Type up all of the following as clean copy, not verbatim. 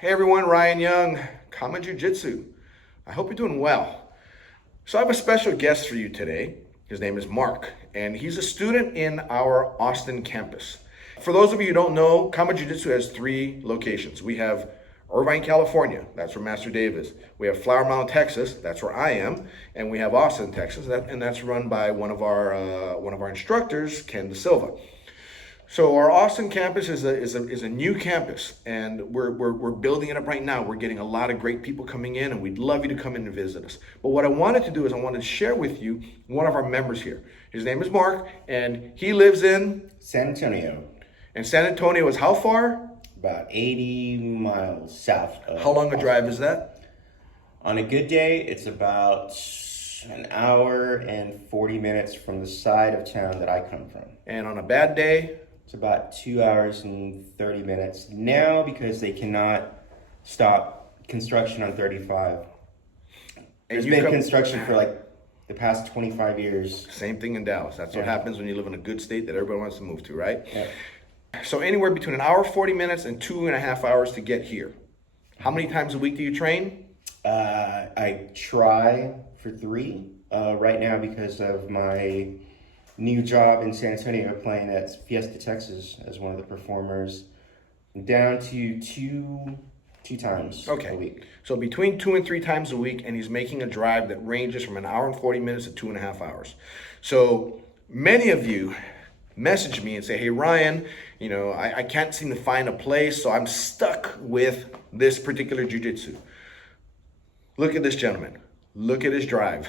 Hey everyone, Ryan Young, KAATARO Jiu-Jitsu. I hope you're doing well. So I have a special guest for you today. His name is Mark, and he's a student in our Austin campus. For those of you who don't know, KAATARO Jiu-Jitsu has 3 locations. We have Irvine, California, that's where Master Dave is. We have Flower Mound, Texas, that's where I am, and we have Austin, Texas, and that's run by one of our instructors, Ken Da Silva. So our Austin campus is a new campus, and we're building it up right now. We're getting a lot of great people coming in, and we'd love you to come in and visit us. But what I wanted to do is I wanted to share with you one of our members here. His name is Mark, and he lives in San Antonio. And San Antonio is how far? About 80 miles south of How long a Austin. drive is that? On a good day, it's about an hour and 40 minutes from the side of town that I come from. And on a bad day? It's about 2 hours and 30 minutes now because they cannot stop construction on 35. There's been construction for like the past 25 years. Same thing in Dallas. That's what happens when you live in a good state that everybody wants to move to, right? Yeah. So anywhere between an hour, 40 minutes, and 2.5 hours to get here. How many times a week do you train? I try for 3 right now because of my new job in San Antonio, playing at Fiesta, Texas, as one of the performers, down to two times a week. So between 2 and 3 times a week, and he's making a drive that ranges from an hour and 40 minutes to 2.5 hours. So many of you message me and say, hey, Ryan, I can't seem to find a place, so I'm stuck with this particular jiu-jitsu. Look at this gentleman. Look at his drive.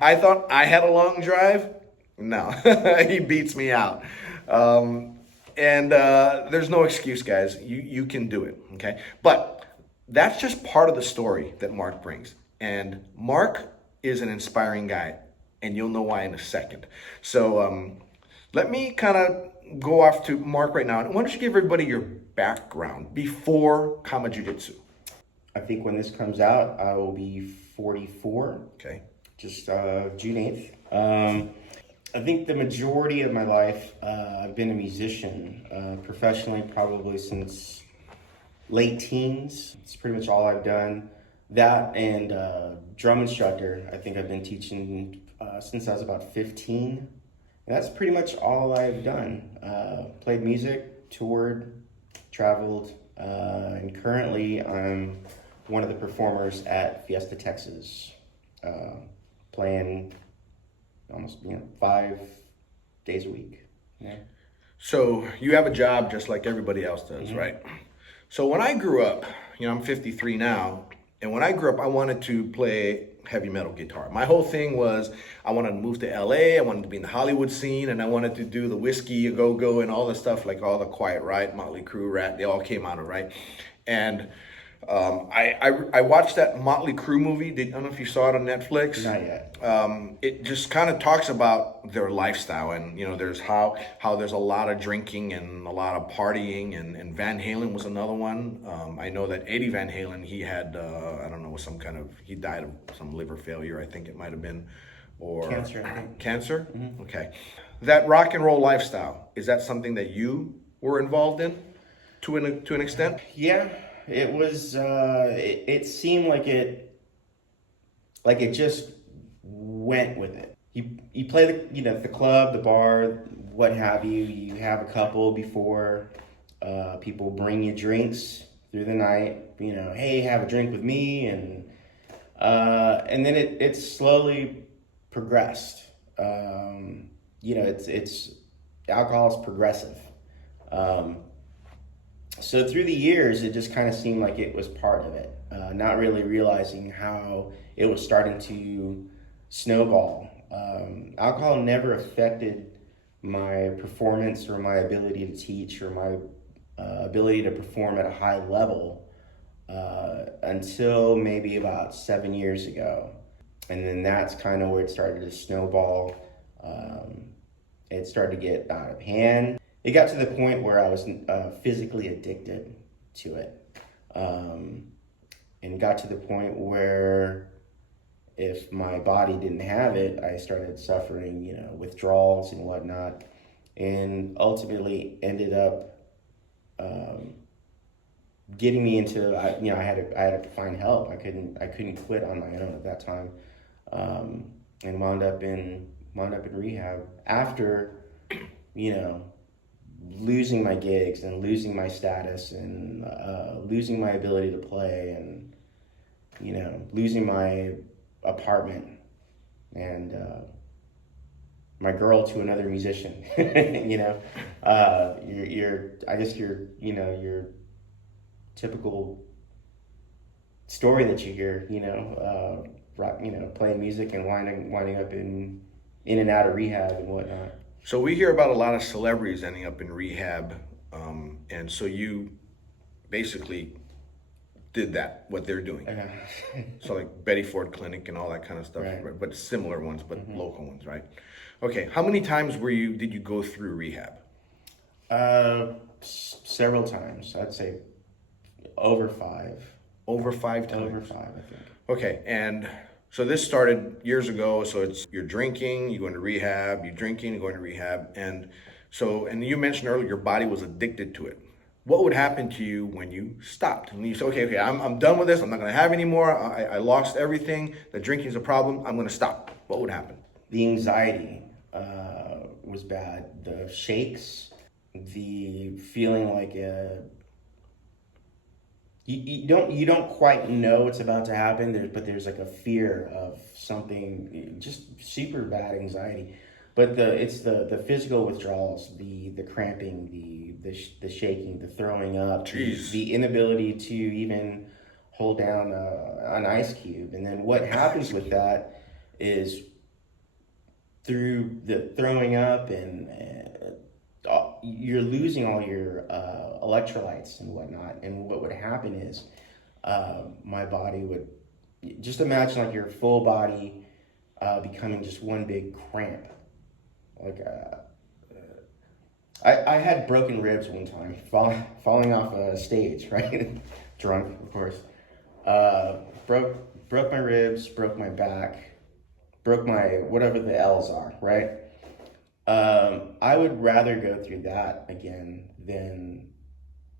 I thought I had a long drive. No, he beats me out. There's no excuse, guys. You can do it, okay? But that's just part of the story that Mark brings. And Mark is an inspiring guy, and you'll know why in a second. So let me kind of go off to Mark right now. Why don't you give everybody your background before KAATARO Jiu-Jitsu? I think when this comes out, I will be 44. Okay. Just June 8th. I think the majority of my life, I've been a musician, professionally probably since late teens. It's pretty much all I've done. That and drum instructor, I think I've been teaching since I was about 15. And that's pretty much all I've done. Played music, toured, traveled, and currently I'm one of the performers at Fiesta, Texas, playing almost 5 days a week. Yeah. So you have a job just like everybody else does, right? So when I grew up, I'm 53 now, and when I grew up, I wanted to play heavy metal guitar. My whole thing was I wanted to move to LA, I wanted to be in the Hollywood scene, and I wanted to do the Whiskey A Go-Go and all the stuff, like all the Quiet Riot, Motley Crue, Rat, they all came out of, right? And I watched that Motley Crue movie. I don't know if you saw it on Netflix. Not yet. It just kind of talks about their lifestyle, and there's how there's a lot of drinking and a lot of partying, and Van Halen was another one. I know that Eddie Van Halen, he had I don't know, he died of some liver failure, I think it might have been, or Cancer, I think. Cancer? Okay. That rock and roll lifestyle, is that something that you were involved in to an extent? Yeah, it was. It seemed like it just went with it. You play the club, the bar, what have you. You have a couple before. People bring you drinks through the night. Hey, have a drink with me, and then it slowly progressed. It's alcohol is progressive. So through the years, it just kind of seemed like it was part of it, not really realizing how it was starting to snowball. Alcohol never affected my performance or my ability to teach or my ability to perform at a high level until maybe about 7 years ago. And then that's kind of where it started to snowball. It started to get out of hand. It got to the point where I was physically addicted to it, and got to the point where if my body didn't have it, I started suffering, withdrawals and whatnot, and ultimately ended up getting me into, I had to find help. I couldn't quit on my own at that time, and wound up in rehab after, you know, losing my gigs and losing my status and losing my ability to play and, you know, losing my apartment and my girl to another musician. You know, I guess your typical story that you hear, playing music and winding up in and out of rehab and whatnot. So we hear about a lot of celebrities ending up in rehab, and so you basically did that, what they're doing. So like Betty Ford Clinic and all that kind of stuff, right? But similar ones, but local ones, right? Okay, how many times did you go through rehab? Several times. I'd say over 5. Over 5 times? Over 5, I think. Okay, and so this started years ago, so you're drinking, you go into rehab, you're drinking, you go into rehab, and you mentioned earlier your body was addicted to it. What would happen to you when you stopped? When you said, okay, I'm done with this, I'm not gonna have any more, I lost everything, the drinking's a problem, I'm gonna stop. What would happen? The anxiety was bad. The shakes, the feeling like you don't quite know what's about to happen. There's like a fear of something, just super bad anxiety. But it's the physical withdrawals, the cramping, the shaking, the throwing up, the inability to even hold down an ice cube. And then what happens with that is through the throwing up and you're losing all your electrolytes and whatnot. And what would happen is my body would, just imagine like your full body becoming just one big cramp. Like I had broken ribs one time, falling off a stage, right? Drunk, of course. Broke my ribs, broke my back, broke my whatever the L's are, right? I would rather go through that again than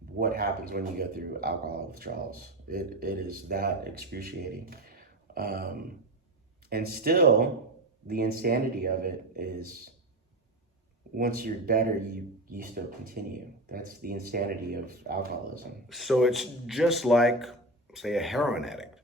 what happens when you go through alcohol withdrawals. It is that excruciating. And still, the insanity of it is once you're better, you still continue. That's the insanity of alcoholism. So it's just like, say, a heroin addict.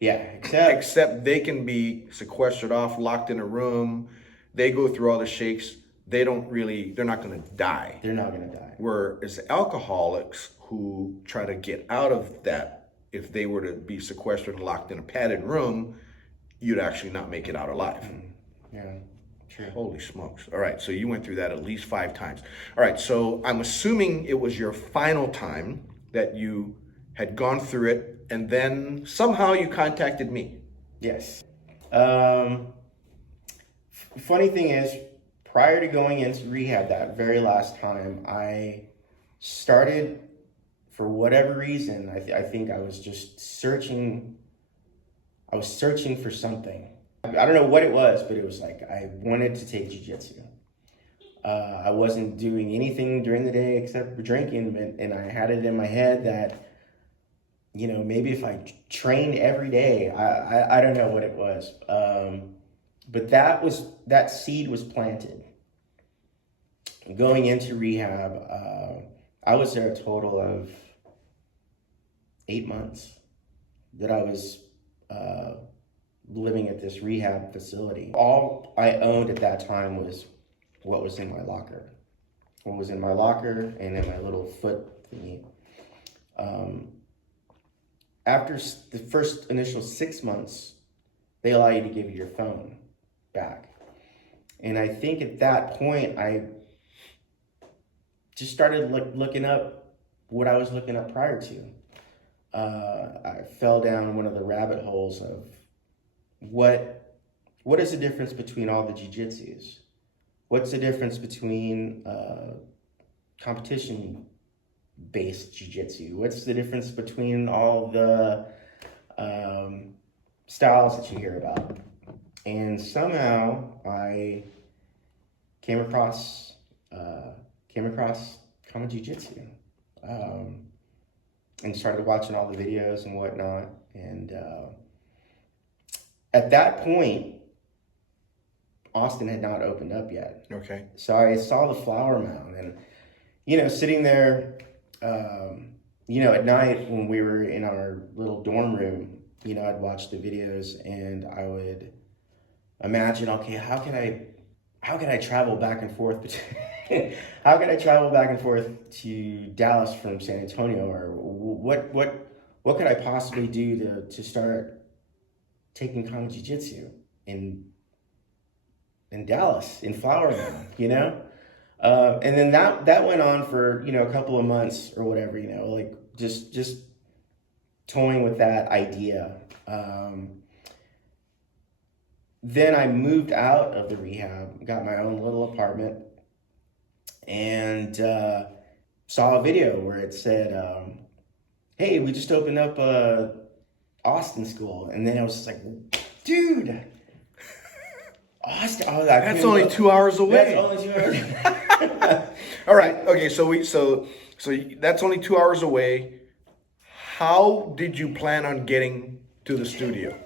Yeah, except they can be sequestered off, locked in a room. They go through all the shakes. They're not going to die. They're not going to die. Whereas alcoholics who try to get out of that, if they were to be sequestered and locked in a padded room, you'd actually not make it out alive. Yeah, true. Holy smokes. All right, so you went through that at least 5 times. All right, so I'm assuming it was your final time that you had gone through it, and then somehow you contacted me. Yes. Funny thing is, prior to going into rehab that very last time, I started, for whatever reason, I think I was just searching. I was searching for something. I don't know what it was, but it was like I wanted to take jiu-jitsu. I wasn't doing anything during the day except for drinking, and I had it in my head that, you know, maybe if I trained every day, I don't know what it was. But that seed was planted. Going into rehab, I was there a total of 8 months that I was living at this rehab facility. All I owned at that time was what was in my locker. What was in my locker and in my little foot thingy. After the first initial 6 months, they allow you to give you your phone back. And I think at that point, I just started looking up what I was looking up prior to. I fell down one of the rabbit holes of what is the difference between all the jiu-jitsus? What's the difference between competition-based jiu-jitsu? What's the difference between all the styles that you hear about? And somehow I came across common jiu-jitsu. and started watching all the videos and whatnot. And at that point, Austin had not opened up yet. Okay. So I saw the flower mound, and sitting there, at night when we were in our little dorm room, I'd watch the videos and I would imagine, okay, how can I travel back and forth between, how can I travel back and forth to Dallas from San Antonio, or what could I possibly do to start taking Kama Jiu-Jitsu in Dallas, in Flower Mound, and then that went on for a couple of months or whatever, like just toying with that idea. Then I moved out of the rehab, got my own little apartment, and saw a video where it said, hey, we just opened up a Austin school. And then I was just like, dude, Austin. Oh, that's only 2 hours away. That's only 2 hours. All right. Okay. So that's only 2 hours away. How did you plan on getting to the studio?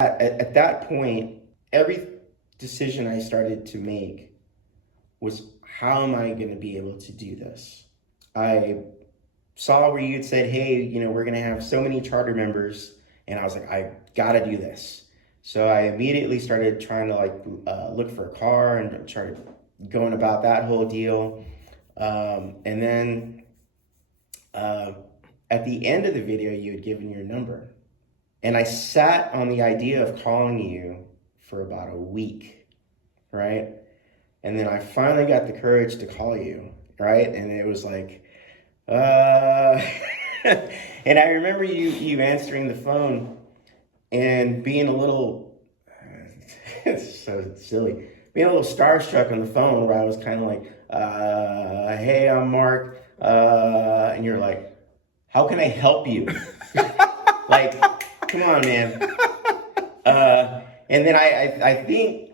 At that point, every decision I started to make was, how am I going to be able to do this? I saw where you had said, hey, we're going to have so many charter members. And I was like, I got to do this. So I immediately started trying to look for a car and started going about that whole deal. And then at the end of the video, you had given your number. And I sat on the idea of calling you for about a week, right? And then I finally got the courage to call you, right? And it was like, and I remember you answering the phone and being a little, it's so silly, being a little starstruck on the phone, where I was kind of like, hey, I'm Mark. And you're like, how can I help you? Like, come on, man. And then I think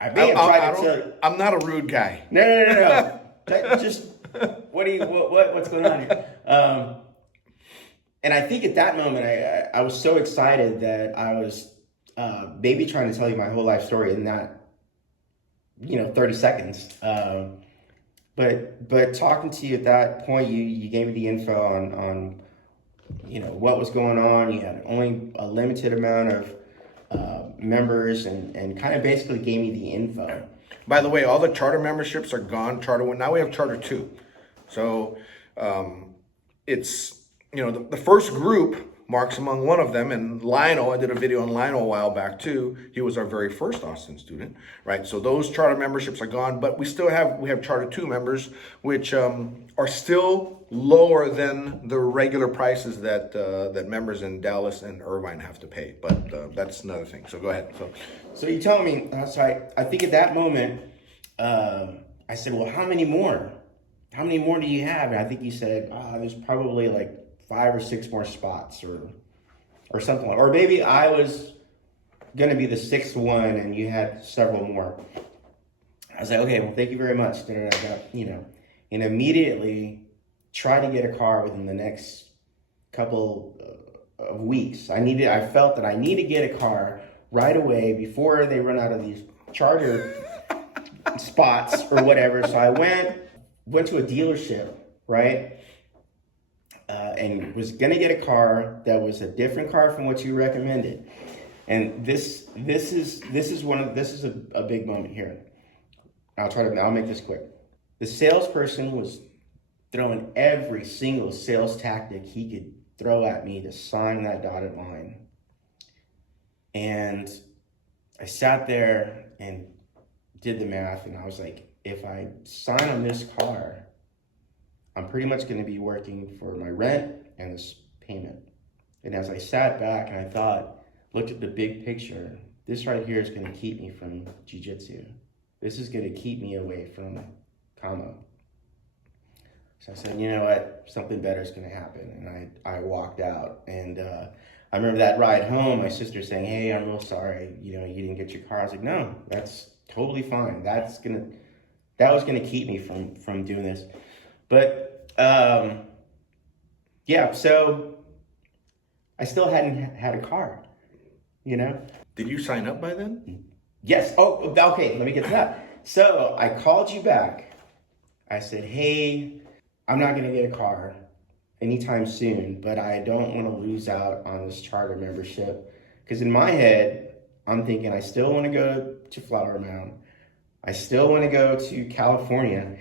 I may have tried to tell you. I'm not a rude guy. No. Just what's going on here? And I think at that moment I was so excited that I was maybe trying to tell you my whole life story in that 30 seconds. But talking to you at that point, you gave me the info on what was going on. You had only a limited amount of members, and kind of basically gave me the info. By the way, all the charter memberships are gone. Charter 1, now we have Charter 2. So it's, the first group, Mark's among one of them, and Lionel, I did a video on Lionel a while back too. He was our very first Austin student, right? So those charter memberships are gone, but we have Charter 2 members, which are still lower than the regular prices that members in Dallas and Irvine have to pay. But that's another thing. So go ahead. So you tell me, I think at that moment, I said, well, how many more? How many more do you have? And I think you said, there's probably like 5 or 6 more spots or something. Or maybe I was going to be the 6th one and you had several more. I was like, okay, well, thank you very much. And immediately try to get a car within the next couple of weeks. I felt that I need to get a car right away before they run out of these charter spots or whatever. So I went to a dealership, right? And was gonna get a car that was a different car from what you recommended. And this is a big moment here. I'll make this quick. The salesperson was throwing every single sales tactic he could throw at me to sign that dotted line. And I sat there and did the math, and I was like, if I sign on this car, I'm pretty much going to be working for my rent and this payment. And as I sat back and I looked at the big picture, this right here is going to keep me from Jiu-Jitsu. This is going to keep me away from Kama. So I said, you know what, something better is going to happen. And I walked out. And I remember that ride home, my sister saying, hey, I'm real sorry, you didn't get your car. I was like, no, that's totally fine. That was going to keep me from doing this. But Yeah, so I still hadn't had a car, you know? Did you sign up by then? Yes. Oh, okay. Let me get to that. So I called you back. I said, hey, I'm not going to get a car anytime soon, but I don't want to lose out on this charter membership. Because in my head, I'm thinking I still want to go to Flower Mound. I still want to go to California.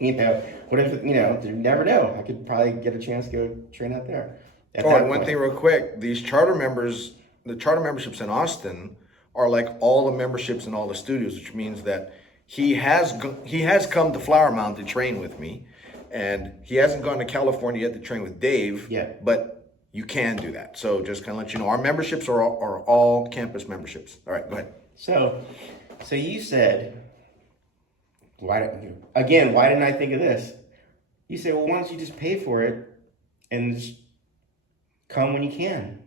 What if, you never know. I could probably get a chance to go train out there. Oh, and one thing real quick, these charter members, the charter memberships in Austin are like all the memberships in all the studios, which means that he has come to Flower Mound to train with me, and he hasn't gone to California yet to train with Dave. Yeah. But you can do that. So just kind of let you know, our memberships are all campus memberships. All right, go ahead. So you said, why didn't I think of this? You said, well, why don't you just pay for it and just come when you can?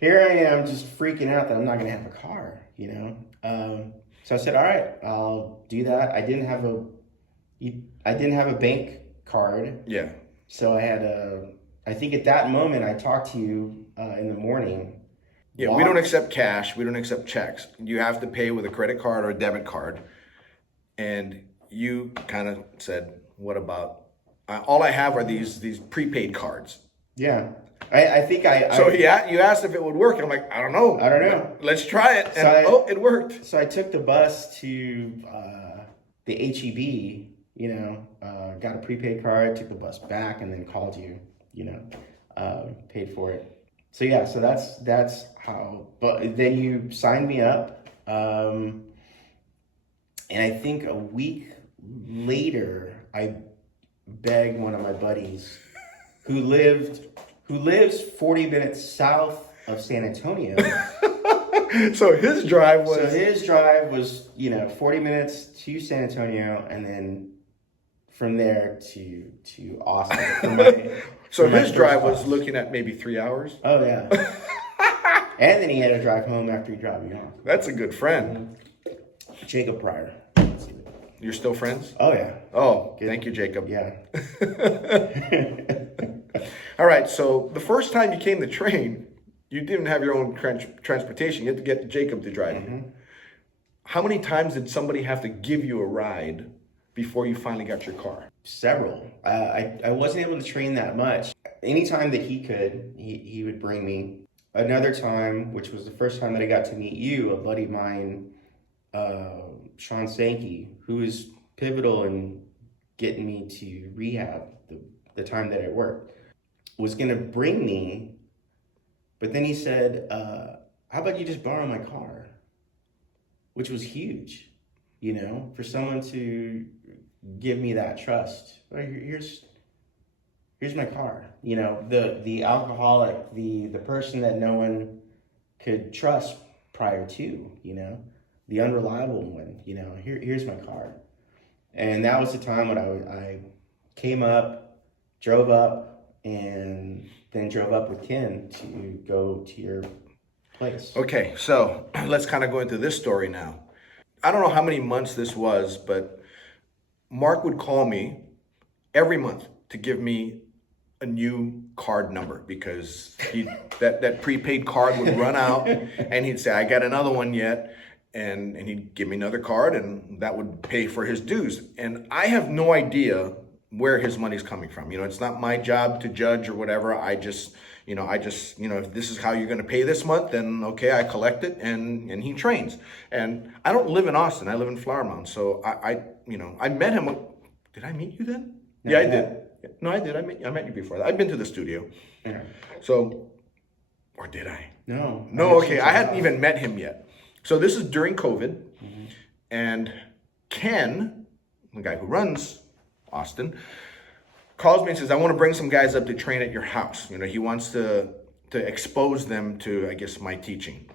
Here I am just freaking out that I'm not going to have a car, So I said, all right, I'll do that. I didn't have a bank card. Yeah. So I think at that moment I talked to you in the morning. Yeah, we don't accept cash. We don't accept checks. You have to pay with a credit card or a debit card. And you kind of said, what about, all I have are these prepaid cards. Yeah. I think you asked if it would work. And I'm like, I don't know. Let's try it. And it worked. So I took the bus to the HEB, got a prepaid card, took the bus back, and then called you, paid for it. So yeah, so that's how, but then you signed me up. And I think a week later, I begged one of my buddies who lives 40 minutes south of San Antonio. So his drive was 40 minutes to San Antonio, and then from there to Austin. So his drive was looking at maybe 3 hours? Oh, yeah. And then he had to drive home after he dropped me off. That's a good friend. Jacob Pryor. You're still friends? Oh, yeah. Oh, thank you, Jacob. Yeah. All right, so the first time you came to train, you didn't have your own transportation. You had to get Jacob to drive you. How many times did somebody have to give you a ride before you finally got your car? Several. I wasn't able to train that much. Anytime that he could, he would bring me. Another time, which was the first time that I got to meet you, a buddy of mine, Sean Sankey, who was pivotal in getting me to rehab the time that I worked, was going to bring me, but then he said, how about you just borrow my car? Which was huge, for someone to give me that trust. Well, here's my car. The alcoholic, the person that no one could trust prior to, the unreliable one, here's my car. And that was the time when I came up, drove up, and then drove up with Ken to go to your place. Okay, so let's kind of go into this story now. I don't know how many months this was, but Mark would call me every month to give me a new card number because that prepaid card would run out, and he'd say, I got another one yet. And he'd give me another card, and that would pay for his dues. And I have no idea where his money's coming from. It's not my job to judge or whatever. I just, if this is how you're going to pay this month, then okay, I collect it, and he trains. And I don't live in Austin. I live in Flower Mound. So I met him. Did I meet you then? Yeah, I did. No, I did. I met you before that. I've been to the studio. Yeah. So, or did I? No. No, okay. I hadn't even met him yet. So this is during COVID, and Ken, the guy who runs Austin, calls me and says, I want to bring some guys up to train at your house. He wants to expose them to, I guess, my teaching.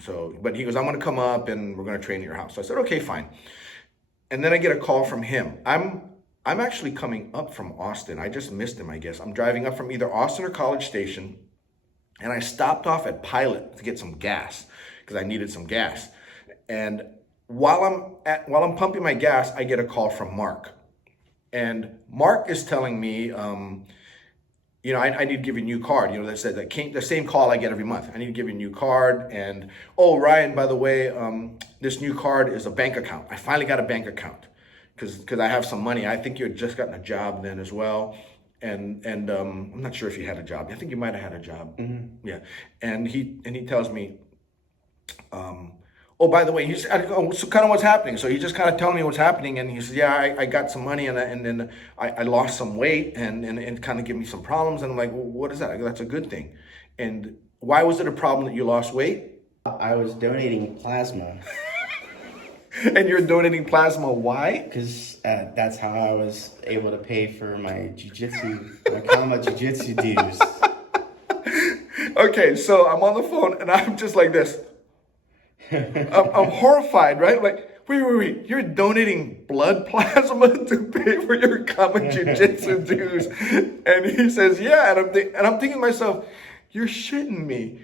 So, but he goes, I'm going to come up and we're going to train at your house. So I said, okay, fine. And then I get a call from him. I'm actually coming up from Austin. I just missed him, I guess. I'm driving up from either Austin or College Station, and I stopped off at Pilot to get some gas, because I needed some gas. And while I'm pumping my gas, I get a call from Mark. And Mark is telling me, I need to give you a new card. They said that the same call I get every month. I need to give you a new card. And, oh, Ryan, by the way, this new card is a bank account. I finally got a bank account because I have some money. I think you had just gotten a job then as well. And I'm not sure if you had a job. I think you might have had a job. Mm-hmm. Yeah. And he tells me, oh, by the way, so kind of what's happening. So he's just kind of telling me what's happening, and he says, yeah, I got some money, and then I lost some weight, and kind of give me some problems. And I'm like, well, what is that? I go, that's a good thing. And why was it a problem that you lost weight? I was donating plasma. And you're donating plasma, why? Because that's how I was able to pay for my my Kama Jiu-Jitsu dues. Okay, so I'm on the phone, and I'm just like this. I'm horrified, right? Like, wait. You're donating blood plasma to pay for your Kama Jiu-Jitsu dues. And he says, yeah. And I'm thinking to myself, you're shitting me.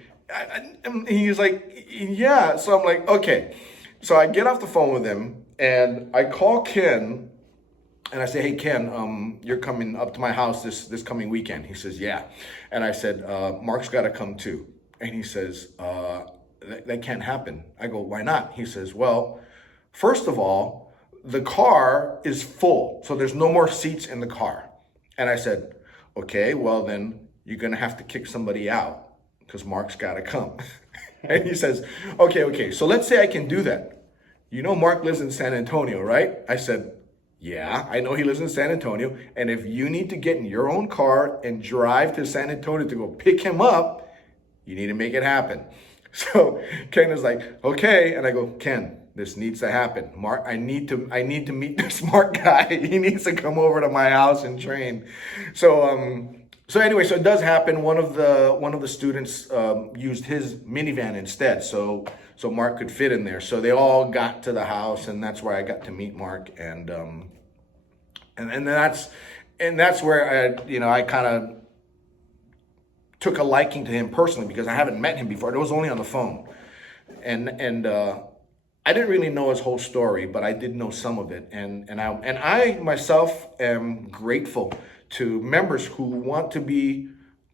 And he's like, yeah. So I'm like, okay. So I get off the phone with him, and I call Ken, and I say, hey, Ken, you're coming up to my house this coming weekend. He says, yeah. And I said, Mark's got to come too. And he says, that can't happen. I go, why not? He says, well, first of all, the car is full, so there's no more seats in the car. And I said, okay, well then you're gonna have to kick somebody out because Mark's gotta come. And he says, okay, so let's say I can do that. Mark lives in San Antonio, right? I said, yeah, I know he lives in San Antonio, and if you need to get in your own car and drive to San Antonio to go pick him up, you need to make it happen. So Ken is like, okay. And I go, Ken, this needs to happen. Mark, I need to meet this Mark guy. He needs to come over to my house and train. So anyway, so it does happen. One of the students used his minivan instead. So Mark could fit in there. So they all got to the house, and that's where I got to meet Mark. And that's where I kind of took a liking to him personally, because I haven't met him before. It was only on the phone. And I didn't really know his whole story, but I did know some of it. And I myself am grateful to members who want to be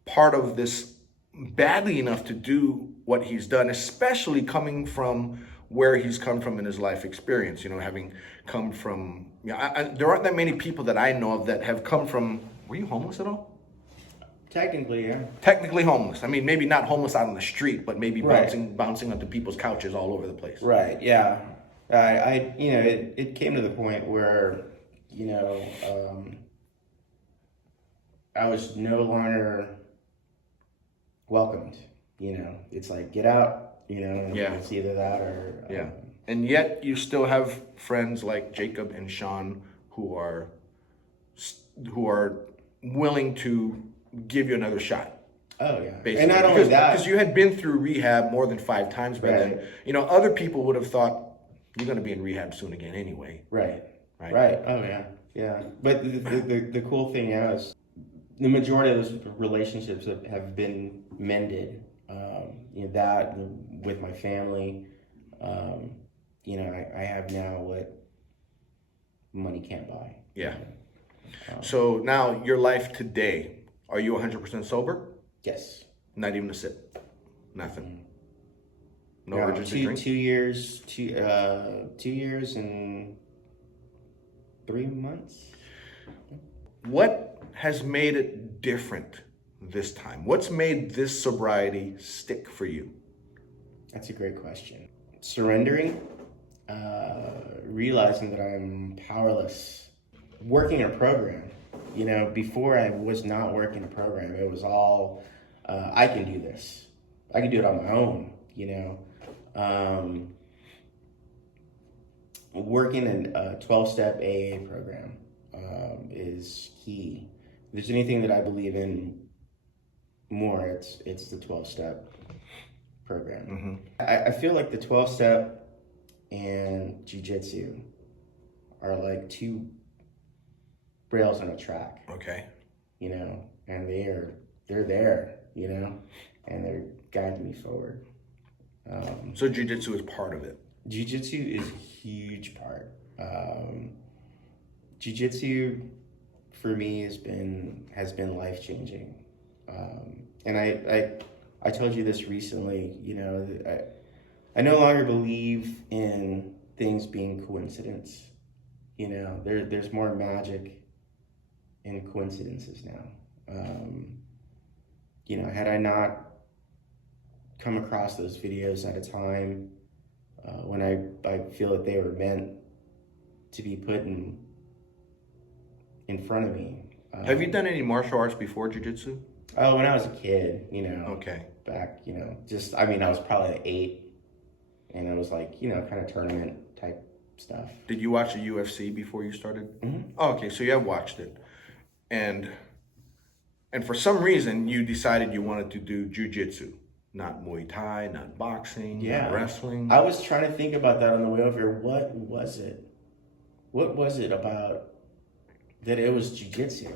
part of this badly enough to do what he's done, especially coming from where he's come from in his life experience, having come from, there aren't that many people that I know of that have come from, were you homeless at all? Technically, yeah. Technically homeless. I mean, maybe not homeless out on the street, but maybe right. bouncing onto people's couches all over the place. Right. Yeah. It came to the point where, I was no longer welcomed. It's like, get out. Yeah. It's either that or yeah. And yet you still have friends like Jacob and Sean who are willing to give you another shot. Oh yeah, basically. And not only that, because you had been through rehab more than 5 times by right. then. Other people would have thought you're going to be in rehab soon again anyway. Right. Oh yeah. But the cool thing now is the majority of those relationships have been mended. That with my family, I have now what money can't buy. Yeah. So now your life today. Are you 100% sober? Yes. Not even a sip? Nothing? No No, urges to drink? 2 years, 2 years and 3 months. What has made it different this time? What's made this sobriety stick for you? That's a great question. Surrendering, realizing that I'm powerless, working a program. Before I was not working a program. It was all, I can do this. I can do it on my own, Working in a 12-step AA program is key. If there's anything that I believe in more, it's the 12-step program. Mm-hmm. I feel like the 12-step and Jiu-Jitsu are like two rails on a track. Okay. And they're there, and they're guiding me forward. So Jiu-Jitsu is part of it. Jiu-Jitsu is a huge part. Jiu-Jitsu for me has been life changing. And I told you this recently. I no longer believe in things being coincidence. There's more magic in coincidences now. Had I not come across those videos at a time when I feel that they were meant to be put in front of me. Have you done any martial arts before jiu-jitsu? Oh, when I was a kid, Okay. back, I was probably 8, and it was like, kind of tournament type stuff. Did you watch the UFC before you started? Mm-hmm. Oh, okay, so you have watched it. And for some reason, you decided you wanted to do jiu-jitsu, not Muay Thai, not boxing, not wrestling. I was trying to think about that on the way over here. What was it? What was it about that it was jiu-jitsu,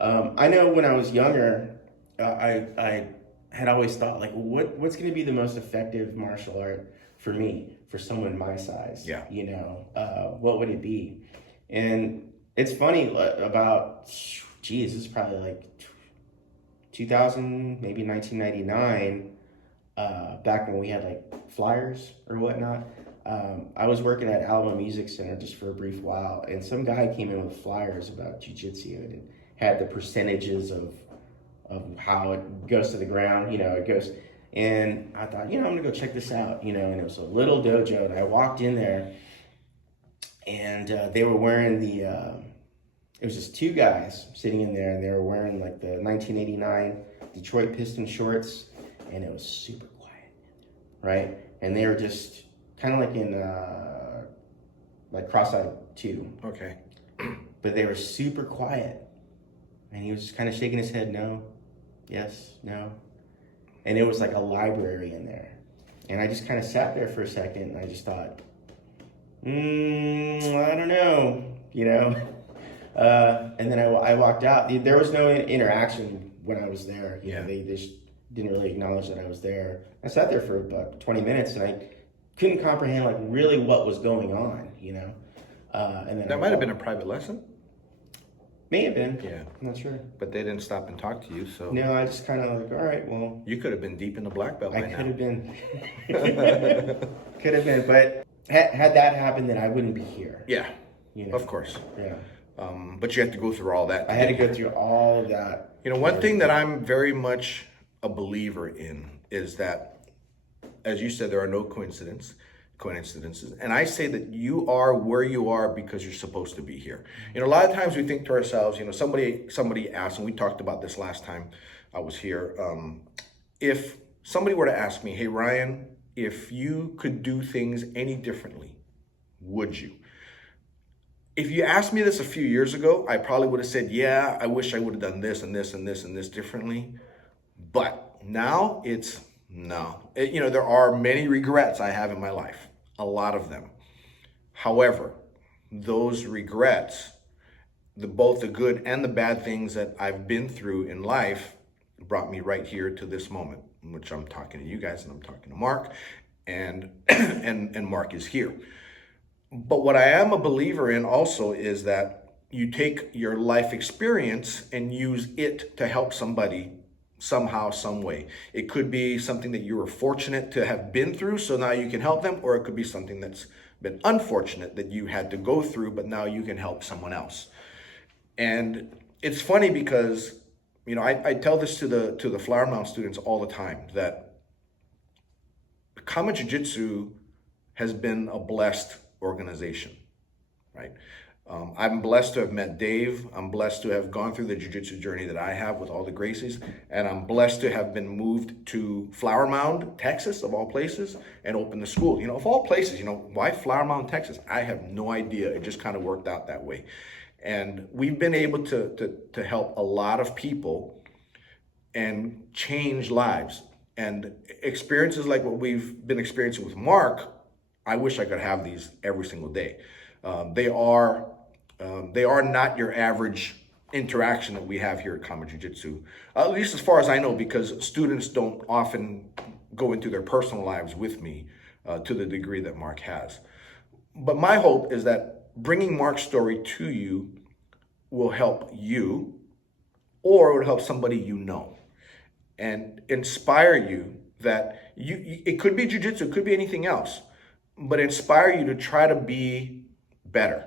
I know when I was younger, I had always thought, like, what's going to be the most effective martial art for me, for someone my size? Yeah. What would it be? And it's funny, about, this is probably like 2000, maybe 1999, back when we had like flyers or whatnot. I was working at Alabama Music Center just for a brief while, and some guy came in with flyers about jiu-jitsu and had the percentages of how it goes to the ground, it goes. And I thought, I'm gonna go check this out, and it was a little dojo, and I walked in there, and they were wearing it was just 2 guys sitting in there, and they were wearing like the 1989 Detroit Piston shorts, and it was super quiet, right? And they were just kind of like in like cross-eyed too. Okay. But they were super quiet, and he was just kind of shaking his head, no, yes, no. And it was like a library in there. And I just kind of sat there for a second, and I just thought, I don't know, and then I walked out. There was no interaction when I was there. They just didn't really acknowledge that I was there. I sat there for about 20 minutes, and I couldn't comprehend like really what was going on, and then That might have been a private lesson. May have been. Yeah. I'm not sure. But they didn't stop and talk to you, so. No, I just kind of like, all right, well. You could have been deep in the black belt by now. I could have been. Could have been, but had that happened, then I wouldn't be here. Yeah, of course. Yeah. But you had to go through all that. I had to go through all of that. One thing that I'm very much a believer in is that, as you said, there are no coincidences. And I say that you are where you are because you're supposed to be here. A lot of times we think to ourselves, somebody asked, and we talked about this last time I was here. If somebody were to ask me, hey, Ryan, if you could do things any differently, would you? If you asked me this a few years ago, I probably would have said, yeah, I wish I would have done this and this and this and this differently. But now it's no. There are many regrets I have in my life, a lot of them. However, those regrets, both the good and the bad things that I've been through in life, brought me right here to this moment, in which I'm talking to you guys and I'm talking to Mark, and and Mark is here. But what I am a believer in also is that you take your life experience and use it to help somebody somehow, some way. It could be something that you were fortunate to have been through, so now you can help them, or it could be something that's been unfortunate that you had to go through, but now you can help someone else. And it's funny because, I tell this to the Flower Mound students all the time, that Kama Jiu-Jitsu has been a blessed organization, right? I'm blessed to have met Dave. I'm blessed to have gone through the jiu-jitsu journey that I have with all the Gracies. And I'm blessed to have been moved to Flower Mound, Texas, of all places, and open the school. Of all places, why Flower Mound, Texas? I have no idea. It just kind of worked out that way. And we've been able to help a lot of people and change lives. And experiences like what we've been experiencing with Mark, I wish I could have these every single day. They are not your average interaction that we have here at Kama Jiu-Jitsu, at least as far as I know, because students don't often go into their personal lives with me to the degree that Mark has. But my hope is that bringing Mark's story to you will help you, or it would help somebody you know, and inspire you that it could be jujitsu, it could be anything else, but inspire you to try to be better.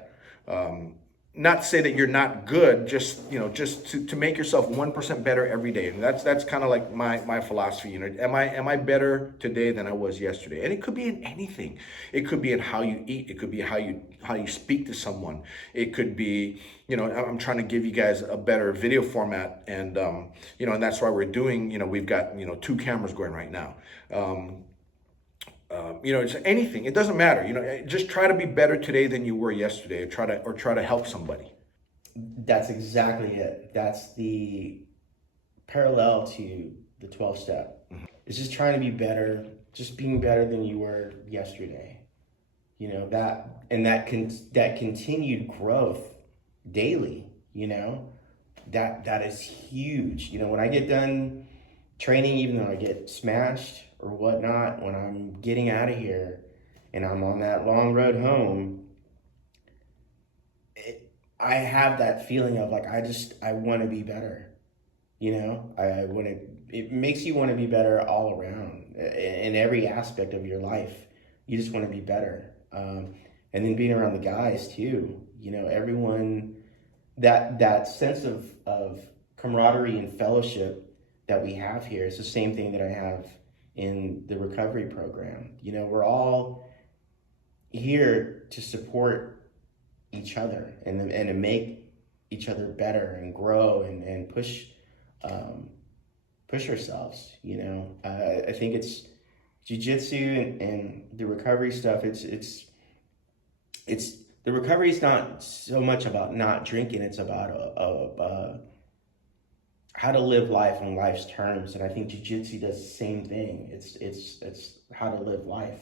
Um, Not to say that you're not good, just to make yourself 1% better every day. And that's kind of like my philosophy. Am I better today than I was yesterday? And it could be in anything. It could be in how you eat. It could be how you speak to someone. It could be, I'm trying to give you guys a better video format, and and that's why we're doing. We've got 2 cameras going right now. It's anything. It doesn't matter. Just try to be better today than you were yesterday, or try to help somebody. That's exactly it. That's the parallel to the 12 step. Mm-hmm. It's just trying to be better, just being better than you were yesterday. That continued growth daily, that is huge. When I get done training, even though I get smashed or whatnot, when I'm getting out of here and I'm on that long road home, I have that feeling of like, I want to be better. It makes you want to be better all around in every aspect of your life. You just want to be better. And then being around the guys too, everyone, that sense of camaraderie and fellowship that we have here is the same thing that I have in the recovery program. We're all here to support each other and to make each other better and grow and push ourselves. I think it's jiu-jitsu and the recovery stuff. It's the recovery is not so much about not drinking. It's about how to live life on life's terms, and I think jiu-jitsu does the same thing. It's how to live life,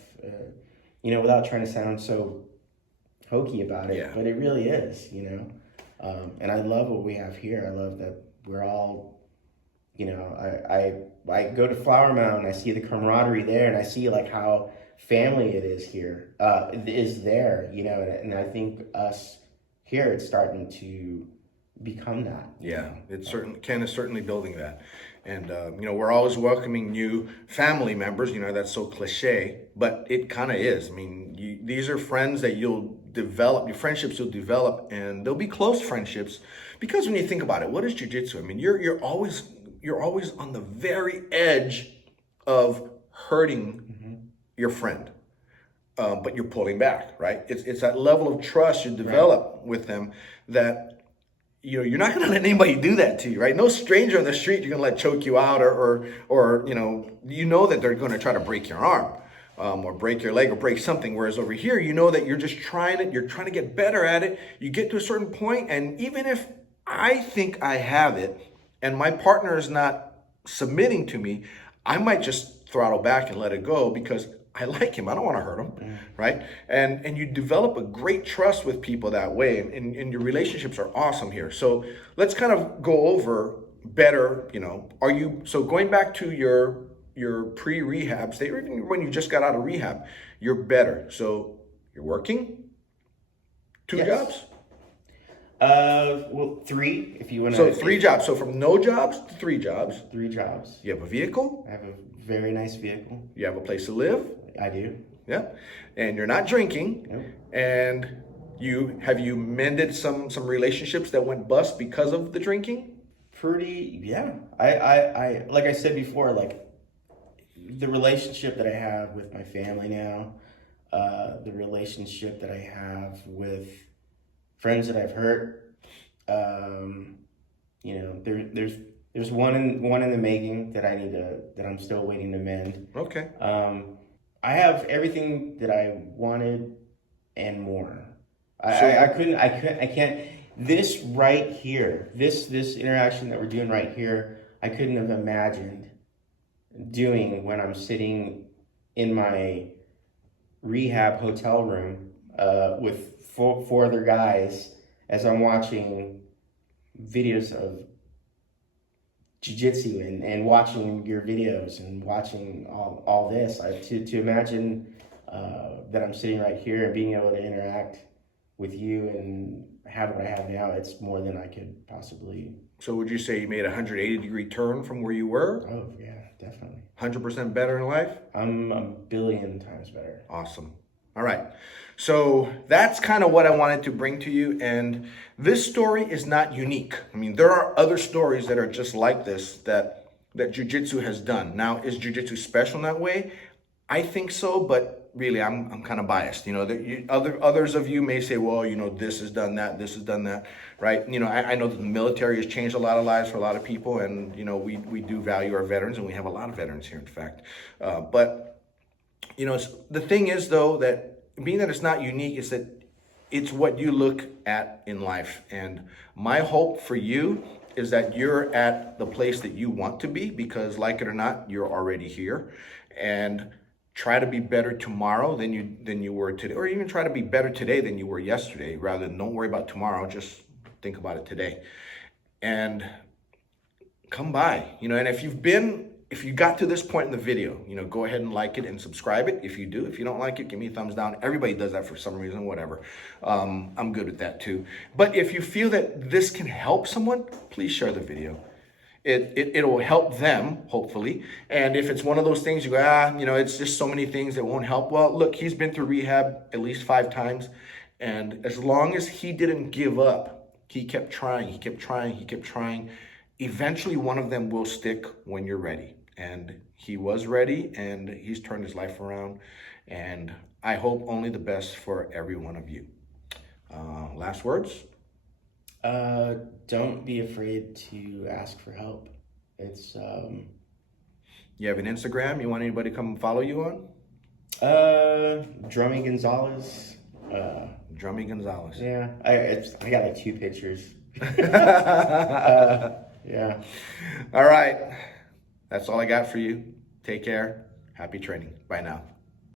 without trying to sound so hokey about it, but it really is, and I love what we have here. I love that we're all, I go to Flower Mound, I see the camaraderie there, and I see like how family it is here, is there, and I think us here, it's starting to become that. Yeah, Ken is certainly building that. And, we're always welcoming new family members. That's so cliche, but it kind of is. I mean, these are friends that you'll develop, your friendships you'll develop, and they'll be close friendships. Because when you think about it, what is jiu-jitsu? I mean, you're always on the very edge of hurting your friend, but you're pulling back, right? It's that level of trust you develop with them that you're not going to let anybody do that to you, right? No stranger on the street you're going to let choke you out, or that they're going to try to break your arm, or break your leg or break something. Whereas over here, that you're just trying it. You're trying to get better at it. You get to a certain point, and even if I think I have it, and my partner is not submitting to me, I might just throttle back and let it go because I like him. I don't want to hurt him, right? And you develop a great trust with people that way, and your relationships are awesome here. So let's kind of go over better. So going back to your pre-rehab state, or even when you just got out of rehab, you're better. So you're working 2 jobs. Well, 3 if you want to. So 3 jobs. So from no jobs to 3 jobs. 3 jobs. You have a vehicle. I have a very nice vehicle. You have a place to live. I do. Yeah. And you're not drinking. Nope. And have you mended some relationships that went bust because of the drinking? Yeah. I like I said before, like the relationship that I have with my family now, the relationship that I have with friends that I've hurt, there's one in the making that that I'm still waiting to mend. Okay. I have everything that I wanted and more. I can't. This right here, this interaction that we're doing right here, I couldn't have imagined doing when I'm sitting in my rehab hotel room with four other guys as I'm watching videos of jiu-jitsu and watching your videos and watching all this. To imagine that I'm sitting right here and being able to interact with you and have what I have now, it's more than I could possibly. So would you say you made a 180-degree turn from where you were? Oh, yeah, definitely. 100% better in life? I'm a billion times better. Awesome. All right. So that's kind of what I wanted to bring to you. And this story is not unique. I mean, there are other stories that are just like this that Jiu-Jitsu has done. Now, is Jiu-Jitsu special in that way? I think so, but really, I'm kind of biased. You know, others of you may say, well, you know, this has done that, this has done that, right? You know, I know that the military has changed a lot of lives for a lot of people, and you know, we do value our veterans, and we have a lot of veterans here, in fact. But you know, the thing is, though, that being that it's not unique, is that it's what you look at in life. And my hope for you is that you're at the place that you want to be, because like it or not, you're already here. And try to be better tomorrow than you were today, or even try to be better today than you were yesterday, rather than don't worry about tomorrow, just think about it today. And come by, you know, and if you got to this point in the video, you know, go ahead and like it and subscribe it if you do. If you don't like it, give me a thumbs down. Everybody does that for some reason, whatever. I'm good with that too. But if you feel that this can help someone, please share the video. It'll help them, hopefully. And if it's one of those things you go, you know, it's just so many things that won't help. Well, look, he's been through rehab at least 5 times. And as long as he didn't give up, he kept trying, he kept trying, he kept trying. Eventually, one of them will stick when you're ready. And he was ready, and he's turned his life around. And I hope only the best for every one of you. Last words? Don't be afraid to ask for help. It's You have an Instagram you want anybody to come follow you on? Drummy Gonzalez. Drummy Gonzalez. Yeah, I got like 2 pictures. Yeah. All right. That's all I got for you. Take care. Happy training. Bye now.